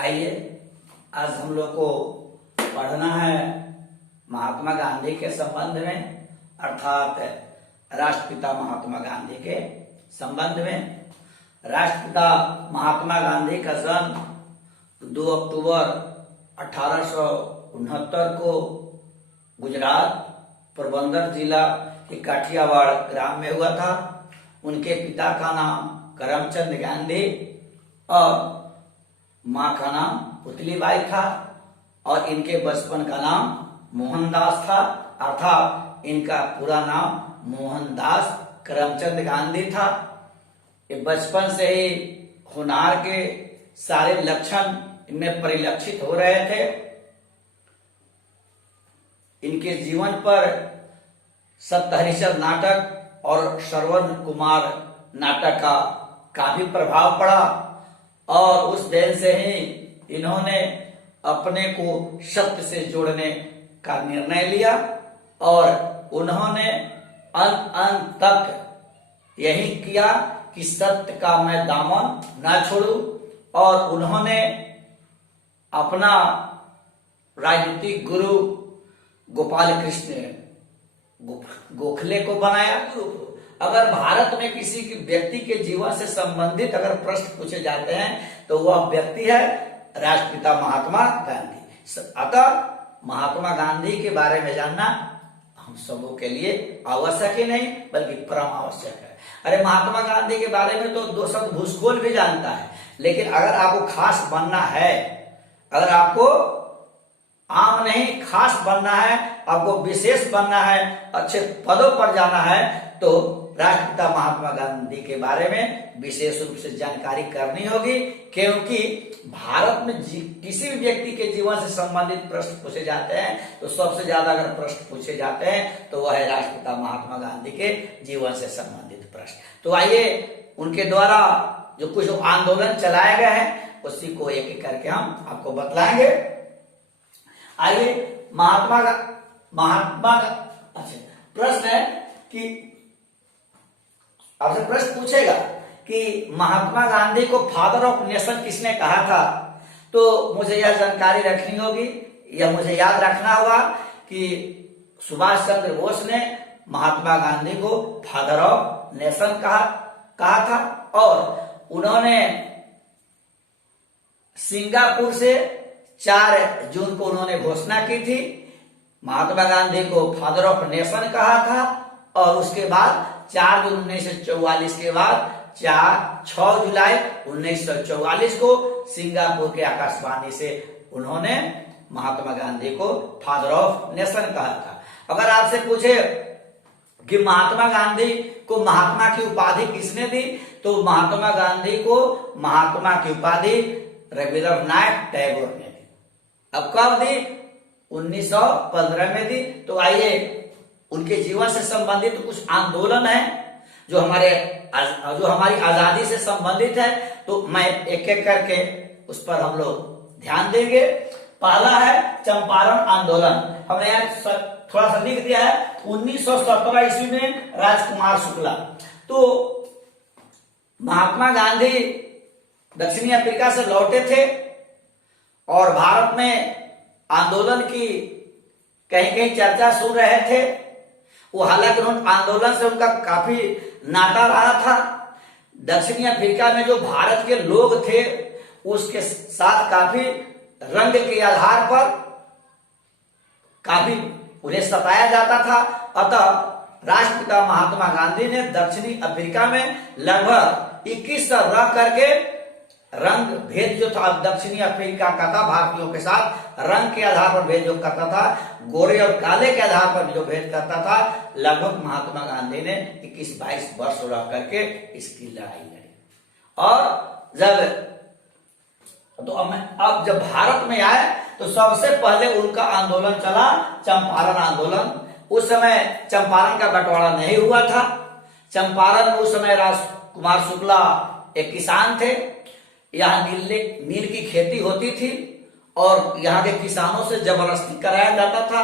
आइए आज हम लोग को पढ़ना है महात्मा गांधी के संबंध में, अर्थात राष्ट्रपिता महात्मा गांधी के संबंध में। राष्ट्रपिता महात्मा गांधी का जन्म 2 अक्टूबर 1869 को गुजरात पोरबंदर जिला के काठियावाड़ ग्राम में हुआ था। उनके पिता का नाम करमचंद गांधी और माँ का नाम पुतलीबाई था और इनके बचपन का नाम मोहनदास था, अर्थात इनका पूरा नाम मोहनदास करमचंद गांधी था। ये बचपन से ही होनहार के सारे लक्षण इनमें परिलक्षित हो रहे थे। इनके जीवन पर सप्तहरिशर नाटक और श्रवण कुमार नाटक का काफी प्रभाव पड़ा और उस दिन से ही इन्होंने अपने को सत्य से जोड़ने का निर्णय लिया और उन्होंने अंत तक यही किया कि सत्य का मैं दामन न छोड़ूं। और उन्होंने अपना राजनीतिक गुरु गोपाल कृष्ण गोखले को बनाया गुरु। अगर भारत में किसी व्यक्ति के जीवन से संबंधित अगर प्रश्न पूछे जाते हैं तो वह व्यक्ति है राष्ट्रपिता महात्मा गांधी। अतः महात्मा गांधी के बारे में जानना हम सबों के लिए आवश्यक ही नहीं बल्कि परम आवश्यक है। अरे महात्मा गांधी के बारे में तो 2 शब्द भूसकोल भी जानता है, लेकिन अगर आपको खास बनना है, अगर आपको आम नहीं खास बनना है, आपको विशेष बनना है, अच्छे पदों पर जाना है, तो राष्ट्रपिता महात्मा गांधी के बारे में विशेष रूप से जानकारी करनी होगी। क्योंकि भारत में किसी भी व्यक्ति के जीवन से संबंधित प्रश्न पूछे जाते हैं तो सबसे ज्यादा अगर प्रश्न पूछे जाते हैं तो वह है राष्ट्रपिता महात्मा गांधी के जीवन से संबंधित प्रश्न। तो आइए उनके द्वारा जो कुछ आंदोलन चलाए गए हैं उसी को एक एक करके हम आपको बतलाएंगे। आइए अच्छा प्रश्न है कि आपसे प्रश्न पूछेगा कि महात्मा गांधी को फादर ऑफ नेशन किसने कहा था, तो मुझे यह जानकारी रखनी होगी, यह मुझे याद रखना होगा कि सुभाष चंद्र बोस ने महात्मा गांधी को फादर ऑफ नेशन कहा था और उन्होंने सिंगापुर से 4 जून को उन्होंने घोषणा की थी। महात्मा गांधी को फादर ऑफ नेशन कहा था और उसके बाद 4 जून 1944 के बाद 6 जुलाई 1944 को सिंगापुर के आकाशवाणी से उन्होंने महात्मा गांधी को फादर ऑफ नेशन कहा था। अगर आपसे पूछे कि महात्मा गांधी को महात्मा की उपाधि किसने दी, तो महात्मा गांधी को महात्मा की उपाधि रविंद्रनाथ टैगोर ने दी। अब कब दी? 1915 में दी। तो आइए उनके जीवन से संबंधित कुछ आंदोलन है जो हमारी आजादी से संबंधित है, तो मैं एक एक करके उस पर हम लोग ध्यान देंगे। पहला है चंपारण आंदोलन। हमने यहाँ थोड़ा सा लिख दिया है 1917 ईस्वी में राजकुमार शुक्ला। तो महात्मा गांधी दक्षिणी अफ्रीका से लौटे थे और भारत में आंदोलन की कहीं कहीं चर्चा सुन रहे थे। वो हालांकि उन आंदोलन से उनका काफी नाता रहा था। दक्षिणी अफ्रीका में जो भारत के लोग थे उसके साथ काफी रंग के आधार पर काफी उन्हें सताया जाता था। अतः राष्ट्रपिता महात्मा गांधी ने दक्षिणी अफ्रीका में लगभग 21 रह करके रंग भेद जो था दक्षिणी अफ्रीका का था, भारतीयों के साथ रंग के आधार पर भेद जो करता था, गोरे और काले के आधार पर जो भेद करता था, लगभग महात्मा गांधी ने 21-22 वर्ष रह करके इसकी लड़ाई लड़ी। और अब जब भारत में आए तो सबसे पहले उनका आंदोलन चला चंपारण आंदोलन। उस समय चंपारण का बंटवारा नहीं हुआ था। चंपारण उस समय राजकुमार शुक्ला एक किसान थे। यहाँ नील की खेती होती थी और यहाँ के किसानों से जबरदस्ती कराया जाता था,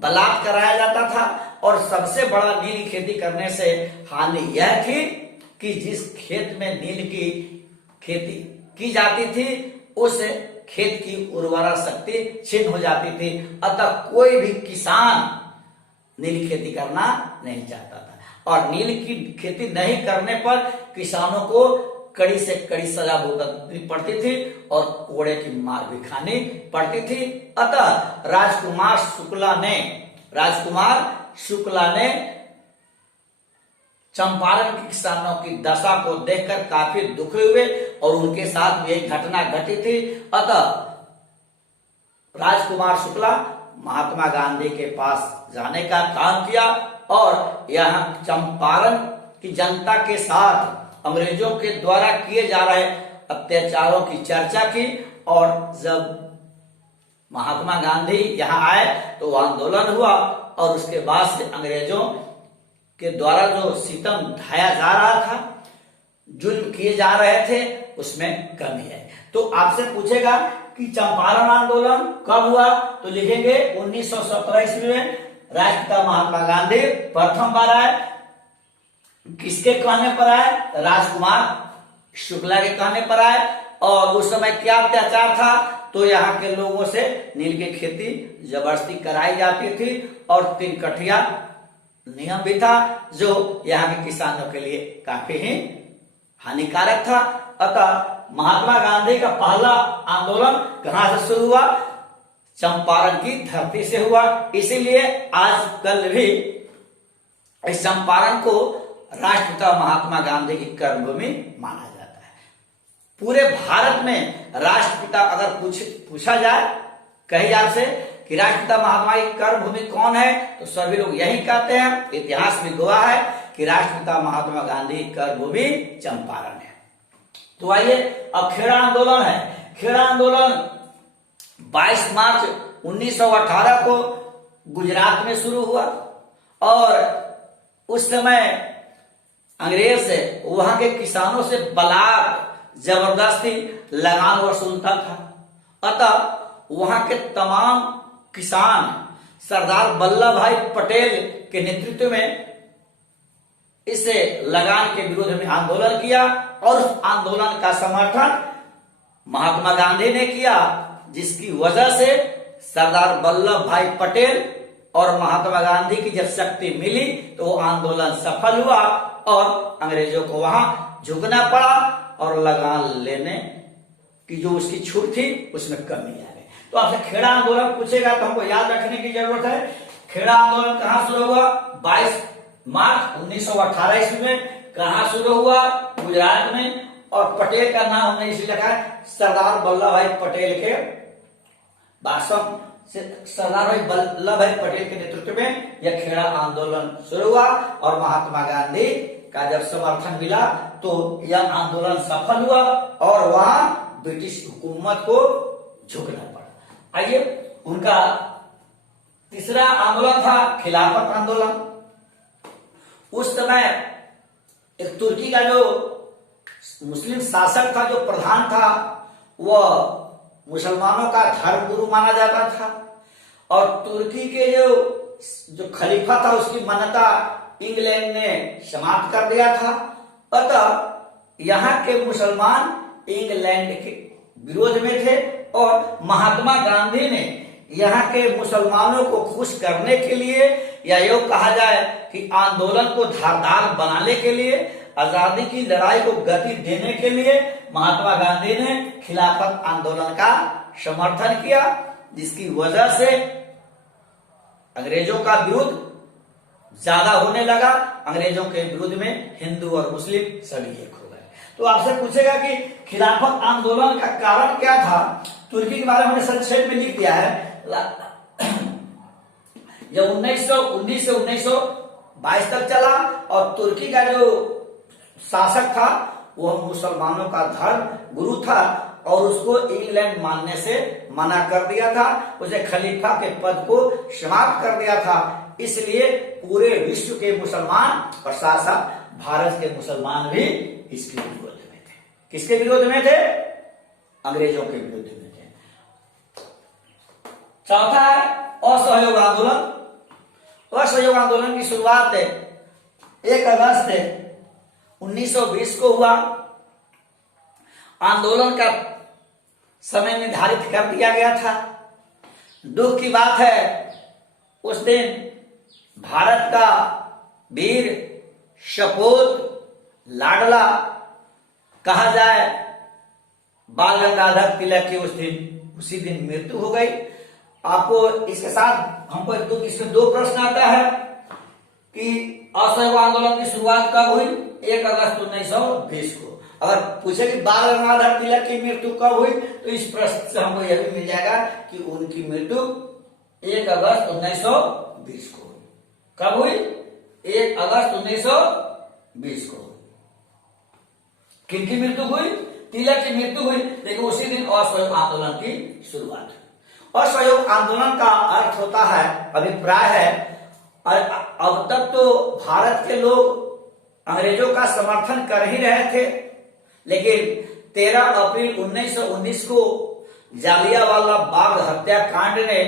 बलात् कराया जाता था। और सबसे बड़ा नील की खेती करने से हानि यह थी कि जिस खेत में नील की खेती की जाती थी उस खेत की उर्वरा शक्ति क्षीण हो जाती थी। अतः कोई भी किसान नील खेती करना नहीं चाहता था और नील की खेती नहीं करने पर किसानों को कड़ी से कड़ी सजा भुगतनी पड़ती थी और कोड़े की मार भी खानी पड़ती थी। अतः राजकुमार शुक्ला ने चंपारण के किसानों की दशा को देखकर काफी दुखी हुए और उनके साथ भी एक घटना घटी थी। अतः राजकुमार शुक्ला महात्मा गांधी के पास जाने का काम किया और यहाँ चंपारण की जनता के साथ अंग्रेजों के द्वारा किए जा रहे अत्याचारों की चर्चा की। और जब महात्मा गांधी यहाँ आए तो आंदोलन हुआ और उसके बाद से अंग्रेजों के द्वारा जो सितम ढाया जा रहा था, जुल्म किए जा रहे थे, उसमें कमी है। तो आपसे पूछेगा कि चंपारण आंदोलन कब हुआ, तो लिखेंगे 1917 ईस्वी में राष्ट्रपिता महात्मा गांधी प्रथम बार आए। किसके कहने पर आए? राजकुमार शुक्ला के कहने पर आए। और उस समय क्या अत्याचार था? तो यहाँ के लोगों से नील की खेती जबरदस्ती कराई जाती थी और 3 कठिया नियम भी था जो यहाँ के किसानों के लिए काफी ही हानिकारक था। अतः महात्मा गांधी का पहला आंदोलन कहां से शुरू हुआ? चंपारण की धरती से हुआ। इसीलिए आजकल भी इस चंपारण को राष्ट्रपिता महात्मा गांधी की कर्मभूमि माना जाता है। पूरे भारत में राष्ट्रपिता अगर पूछा जाए कहीं आपसे कि राष्ट्रपिता महात्मा की कर्मभूमि कौन है, तो सभी लोग यही कहते हैं। इतिहास भी गवाह है कि राष्ट्रपिता महात्मा गांधी की कर्मभूमि चंपारण है। तो आइए अब खेड़ा आंदोलन है। खेड़ा आंदोलन 22 मार्च 1918 को गुजरात में शुरू हुआ और उस समय अंग्रेज वहां के किसानों से बलात् जबरदस्ती लगान वसूलता था। अतः वहां के तमाम किसान सरदार वल्लभ भाई पटेल के नेतृत्व में इस लगान के विरोध में आंदोलन किया और उस आंदोलन का समर्थन महात्मा गांधी ने किया, जिसकी वजह से सरदार वल्लभ भाई पटेल और महात्मा गांधी की जब शक्ति मिली तो वो आंदोलन सफल हुआ और अंग्रेजों को वहां झुकना पड़ा और लगान लेने की जो उसकी छूट थी उसमें कमी आ गई। तो आपसे खेड़ा आंदोलन पूछेगा तो हमको याद रखने की जरूरत है। खेड़ा आंदोलन कहां शुरू हुआ? 22 मार्च 1918 ईस्वी में। कहां शुरू हुआ? गुजरात में। और पटेल का नाम हमने इसलिए लिखा है सरदार वल्लभ भाई पटेल के भाषण से, सरदार वल्लभ भाई पटेल के नेतृत्व में यह खेड़ा आंदोलन शुरू हुआ और महात्मा गांधी का जब समर्थन मिला तो यह आंदोलन सफल हुआ और वहां ब्रिटिश हुकूमत को झुकना पड़ा। आइए, उनका तीसरा आंदोलन था खिलाफत आंदोलन। उस समय एक तुर्की का जो मुस्लिम शासक था, जो प्रधान था, वह मुसलमानों का धर्म गुरु माना जाता था और तुर्की के जो खलीफा था उसकी मान्यता इंग्लैंड ने समाप्त कर दिया था। अतः यहाँ के मुसलमान इंग्लैंड के विरोध में थे और महात्मा गांधी ने यहाँ के मुसलमानों को खुश करने के लिए या यूं कहा जाए कि आंदोलन को धारदार बनाने के लिए, आजादी की लड़ाई को गति देने के लिए महात्मा गांधी ने खिलाफत आंदोलन का समर्थन किया, जिसकी वजह से अंग्रेजों का विरोध ज्यादा होने लगा। अंग्रेजों के विरोध में हिंदू और मुस्लिम सभी एक हो गए। तो आपसे पूछेगा कि खिलाफत आंदोलन का कारण क्या था? तुर्की के बारे में हमने संक्षेप में लिख दिया है। जब 1919 से 1922 तक चला और तुर्की का जो शासक था वह मुसलमानों का धर्म गुरु था और उसको इंग्लैंड मानने से मना कर दिया था, उसे खलीफा के पद को समाप्त कर दिया था। इसलिए पूरे विश्व के मुसलमान और साथ साथ भारत के मुसलमान भी इसके विरोध में थे। किसके विरोध में थे? अंग्रेजों के विरोध में थे। चौथा है असहयोग आंदोलन। असहयोग आंदोलन की शुरुआत 1 अगस्त 1920 को हुआ। आंदोलन का समय निर्धारित कर दिया गया था। दुख की बात है, उस दिन भारत का वीर सपूत लाडला कहा जाए बाल गंगाधर तिलक की उसी दिन मृत्यु हो गई। आपको इसके साथ हमको इसमें दो प्रश्न आता है कि असहयोग आंदोलन की शुरुआत कब हुई? 1 अगस्त 1920 को। अगर पूछे कि बाल गंगाधर तिलक की मृत्यु कब हुई, तो इस प्रश्न से हमको यह भी मिल जाएगा कि उनकी मृत्यु 1 अगस्त 1920 को हुई। कब हुई? 1 अगस्त 1920 को। किनकी मृत्यु हुई? तिलक की मृत्यु हुई, लेकिन उसी दिन असहयोग आंदोलन की शुरुआत हुई। असहयोग आंदोलन का अर्थ होता है, अभिप्राय है, अब तक तो भारत के लोग अंग्रेजों का समर्थन कर ही रहे थे, लेकिन 13 अप्रैल 1919 को जालियांवाला बाग हत्याकांड ने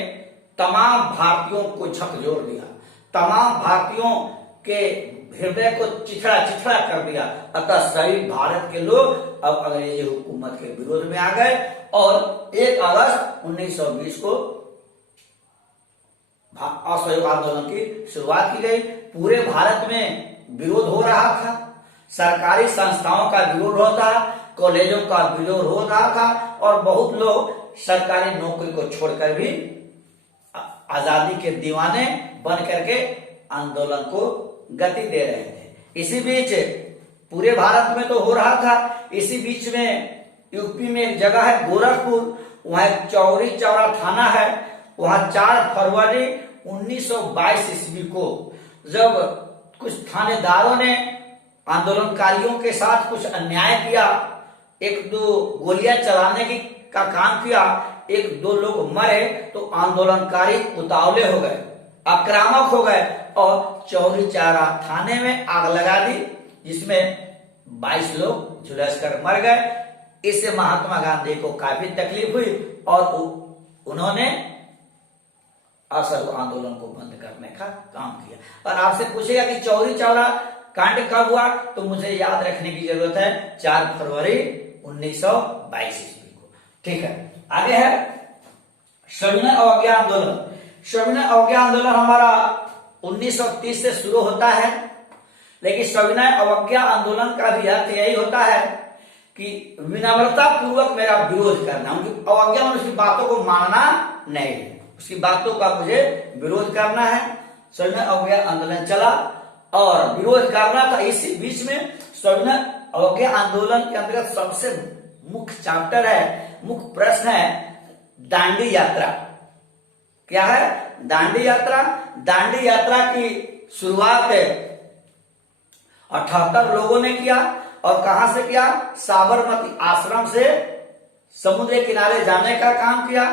तमाम भारतीयों को झकझोर दिया, तमाम भारतीयों के हृदय को चिथड़ा चिथड़ा कर दिया। अतः सभी भारत के लोग अब अंग्रेजी हुकूमत के विरोध में आ गए और 1 अगस्त 1920 को असहयोग आंदोलन की शुरुआत की गई। पूरे भारत में विरोध हो रहा था, सरकारी संस्थाओं का विरोध होता, कॉलेजों का विरोध हो रहा था और बहुत लोग सरकारी नौकरी को छोड़कर भी आजादी के दीवाने बन करके आंदोलन को गति दे रहे थे। इसी बीच पूरे भारत में तो हो रहा था, इसी बीच में यूपी में एक जगह है गोरखपुर, वहां एक चौरी चौरा थाना है। वहां 4 फरवरी 1922 ईस्वी को जब कुछ थानेदारों ने आंदोलनकारियों के साथ कुछ अन्याय किया, 1-2 गोलियां चलाने का काम किया, 1-2 लोग मरे, तो आंदोलनकारी उतावले हो गए, आक्रामक हो गए और चौरी चौरा थाने में आग लगा दी, जिसमें 22 लोग झुलस कर मर गए। इससे महात्मा गांधी को काफी तकलीफ हुई और उन्होंने असहयोग आंदोलन को बंद करने का काम किया। और आपसे पूछेगा कि चौरी चौरा कांड कब हुआ, तो मुझे याद रखने की जरूरत है 4 फरवरी 1922 ईस्वी को। ठीक है, आगे है सविनय अवज्ञा आंदोलन। सविनय अवज्ञा आंदोलन हमारा 1930 से शुरू होता है, लेकिन सविनय अवज्ञा आंदोलन का भी अर्थ यही होता है कि विनम्रता पूर्वक मेरा विरोध करना। उनकी अवज्ञा में उसकी बातों को मानना नहीं है, उसकी बातों का मुझे विरोध करना है। सविनय अवज्ञा आंदोलन चला और विरोध करना था। इसी बीच में सविनय अवज्ञा आंदोलन के अंतर्गत सबसे मुख्य चैप्टर है, मुख्य प्रश्न है दांडी यात्रा। क्या है? दांडी यात्रा। दांडी यात्रा की शुरुआत 78 लोगों ने किया और कहां से किया? साबरमती आश्रम से समुद्र किनारे जाने का काम किया।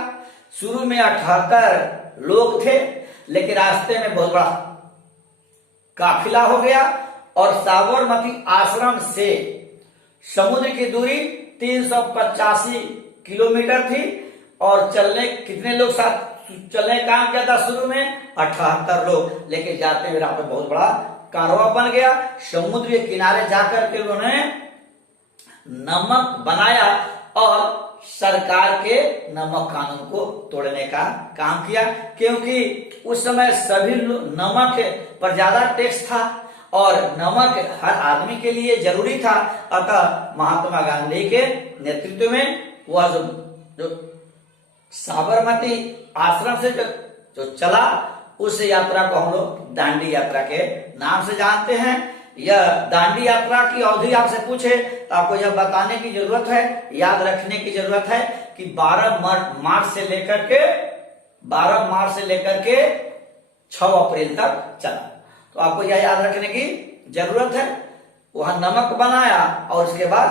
शुरू में 78 लोग थे, लेकिन रास्ते में बहुत बड़ा काफिला हो गया और साबरमती आश्रम से समुद्र की दूरी 385 किलोमीटर थी और चलने कितने लोग साथ चलने का काम किया था? शुरू में 78 लोग, लेकिन जाते हुए रात में बहुत बड़ा कारवा बन गया। समुद्र के किनारे जाकर के उन्होंने नमक बनाया और सरकार के नमक कानून को तोड़ने का काम किया, क्योंकि उस समय सभी नमक पर ज्यादा टैक्स था और नमक हर आदमी के लिए जरूरी था। अतः महात्मा गांधी के नेतृत्व में वह जो साबरमती आश्रम से जो चला, उस यात्रा को हम लोग दांडी यात्रा के नाम से जानते हैं। यह दांडी यात्रा की अवधि आपसे पूछे तो आपको यह बताने की जरूरत है, याद रखने की जरूरत है कि 12 मार्च से लेकर के 6 अप्रैल तक चला। तो आपको यह याद रखने की जरूरत है। वह नमक बनाया और उसके बाद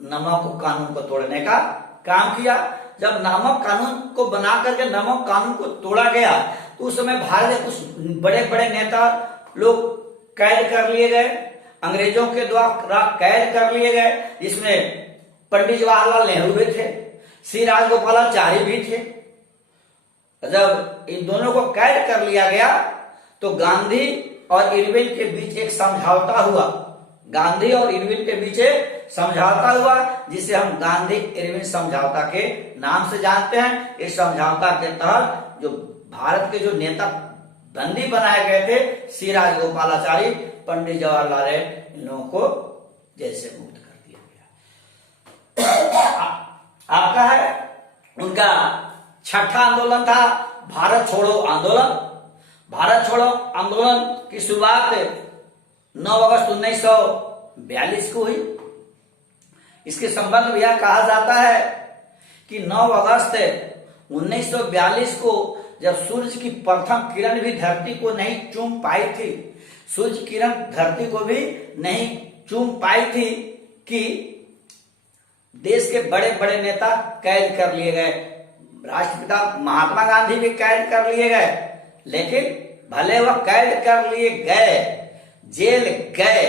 नमक कानून को तोड़ने का काम किया। जब नमक कानून को बना करके नमक कानून को तोड़ा गया, तो उस समय भारत के कुछ बड़े बड़े नेता लोग कैद कर लिए गए, अंग्रेजों के द्वारा कैद कर लिए गए, जिसमें पंडित जवाहरलाल नेहरू भी थे, श्री राजगोपालाचारी भी थे। जब इन दोनों को कैद कर लिया गया तो गांधी और इरविन के बीच एक समझौता हुआ। गांधी और इरविन के बीच समझौता हुआ, जिसे हम गांधी इरविन समझौता के नाम से जानते हैं। इस समझौता के तहत जो भारत के जो नेता बंदी बनाए गए थे, सी राजगोपालाचारी, पंडित जवाहरलाल नेहरू, इन लोगों को जेल से मुक्त कर दिया गया। आपका है उनका छठा आंदोलन था भारत छोड़ो आंदोलन। भारत छोड़ो आंदोलन की शुरुआत 9 अगस्त 1942 को हुई। इसके संबंध में यह कहा जाता है कि 9 अगस्त 1942 को जब सूरज की प्रथम किरण भी धरती को नहीं चूम पाई थी, सूरज किरण धरती को भी नहीं चूम पाई थी, कि देश के बड़े बड़े नेता कैद कर लिए गए। राष्ट्रपिता महात्मा गांधी भी कैद कर लिए गए, लेकिन भले वह कैद कर लिए गए, जेल गए,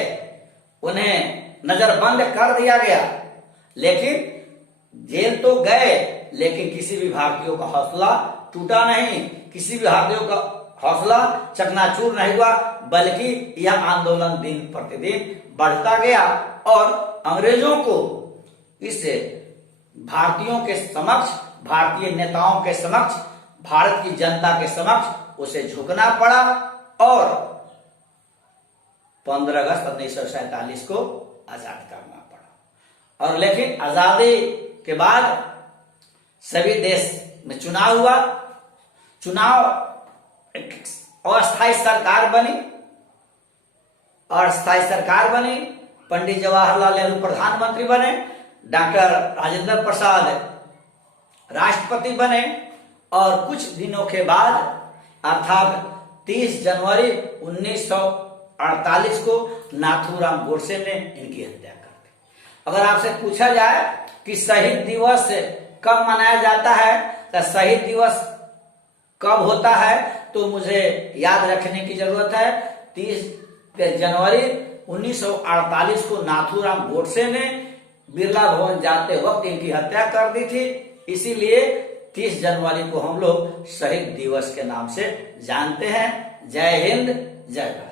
उन्हें नजरबंद कर दिया गया, लेकिन जेल तो गए, लेकिन किसी भी भारतीयों का हौसला टूटा नहीं, किसी भी भारतीयों का हौसला चकनाचूर नहीं हुआ, बल्कि यह आंदोलन दिन प्रतिदिन बढ़ता गया और अंग्रेजों को इस भारतीयों के समक्ष, भारतीय नेताओं के समक्ष, भारत की जनता के समक्ष उसे झुकना पड़ा और 15 अगस्त 1947 को आजाद करना पड़ा। और लेकिन आजादी के बाद सभी देश में चुनाव हुआ, चुनाव अस्थायी सरकार बनी, अस्थायी सरकार बनी, पंडित जवाहरलाल नेहरू प्रधानमंत्री बने, डॉक्टर राजेंद्र प्रसाद राष्ट्रपति बने, और कुछ दिनों के बाद अर्थात 30 जनवरी 1948 को नाथूराम गोडसे ने इनकी हत्या कर दी। अगर आपसे पूछा जाए कि शहीद दिवस कब मनाया जाता है, तो शहीद दिवस कब होता है, तो मुझे याद रखने की जरूरत है। 30 जनवरी 1948 को नाथूराम गोडसे ने बिरला भवन जाते वक्त इनकी हत्या कर दी थी, इसीलिए 30 जनवरी को हम लोग शहीद दिवस के नाम से जानते हैं। जय हिंद, जय भारत।